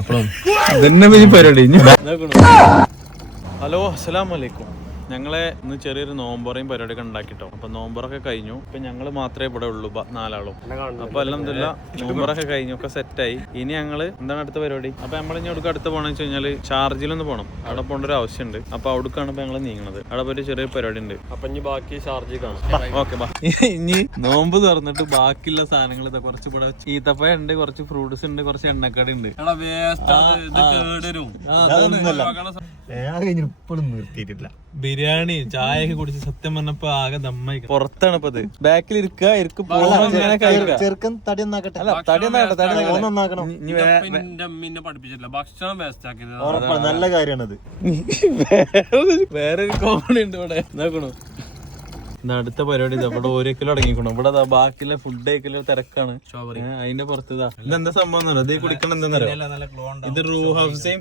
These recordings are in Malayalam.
അപ്പഴും ഇതന്നെ പരിപാടി. ഹലോ, അസ്സലാമു അലൈക്കും. ഞങ്ങളെ ഇന്ന് ചെറിയൊരു നോമ്പറയും പരിപാടിയൊക്കെ ഉണ്ടാക്കിട്ടോ. അപ്പൊ നോമ്പറൊക്കെ കഴിഞ്ഞു. ഇപ്പൊ ഞങ്ങള് മാത്രമേ ഇവിടെ ഉള്ളൂ, 4 ആളും. അപ്പൊ അൽഹംദുലില്ലാ നോമ്പറൊക്കെ കഴിഞ്ഞു, ഒക്കെ സെറ്റായി. ഇനി ഞങ്ങള് എന്താണ് അടുത്ത പരിപാടി? അപ്പൊ നമ്മൾ ഇനി അടുത്ത് പോകണമെന്ന് വെച്ച് കഴിഞ്ഞാല് ഷാർജിലൊന്ന് പോകണം. അവിടെ പോകേണ്ട ഒരു ആവശ്യമുണ്ട്. അപ്പൊ അവിടേക്കാണ് ഇപ്പൊ ഞങ്ങള് നീങ്ങുന്നത്. അവിടെ പോയിട്ട് ചെറിയൊരു പരിപാടി ഉണ്ട്. അപ്പൊ ഇനി ബാക്കി ഷാർജി കാണാം. ഓക്കെ, ഇനി നോമ്പ് തുറന്നിട്ട് ബാക്കിയുള്ള സാധനങ്ങൾ കുറച്ച് കൂടെ ഈത്തപ്പഴ ഉണ്ട്, കുറച്ച് ഫ്രൂട്ട്സ് ഉണ്ട്, കുറച്ച് എണ്ണക്കടി ഉണ്ട്. നിർത്തിയിട്ടില്ല. ബിരിയാണി ചായ ഒക്കെ കുടിച്ച് സത്യം പറഞ്ഞപ്പോ ആകെ ദമ്മായി. പുറത്താണ് ഇപ്പൊ ബാക്കിൽ ഇരിക്കുക ചെറുക്കൻ തടി ഒന്നാക്കട്ടെ. അല്ല, തടി ഒന്നാക്കണം. ഭക്ഷണം വേസ്റ്റ് ആക്കിയത് ഉറപ്പാണ്, നല്ല കാര്യമാണത്. വേറൊരു കോമഡി ഉണ്ട് ഇവിടെ. നോക്കണു, അടുത്ത പരിപാടി ഇവിടെ 1 കിലോ അടങ്ങിക്കണം. ഇവിടെ ബാക്കിയുള്ള ഫുഡ് കഴിക്കലോ തിരക്കാണ്. അതിന്റെ പുറത്ത് ഇതെന്താ സംഭവം ഇത് കുടിക്കണം. എന്താ ഇത് റൂ ഹൗസേം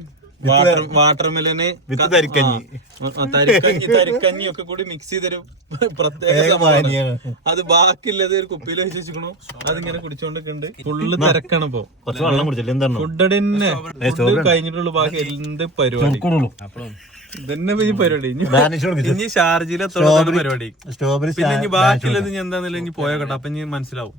വാട്ടർമെലന് തരിക്കഞ്ഞി ഒക്കെ കൂടി മിക്സ് ചെയ്തൊരു പ്രത്യേക. അത് ബാക്കിയുള്ളത് ഒരു കുപ്പിയിൽ വെച്ച് വെച്ചിക്കണു. അതിങ്ങനെ കുടിച്ചോണ്ടൊക്കെയുണ്ട്. ഫുള്ള് തിരക്കാണ് ഇപ്പൊ. കുറച്ച് വെള്ളം കുടിച്ചില്ല. ഫുഡ് തന്നെ കഴിഞ്ഞിട്ടുള്ളൂ. ബാക്കി എന്ത് പരിപാടി ഇതന്നെ പരിപാടി. ഇനി ഷാർജിയിലെത്തോളം പരിപാടി. പിന്നെ ഇനി ബാക്കിയുള്ളത് ഇനി എന്താന്നില്ല ഇനി പോയാ കേട്ടോ. അപ്പൊ ഇനി മനസ്സിലാവും.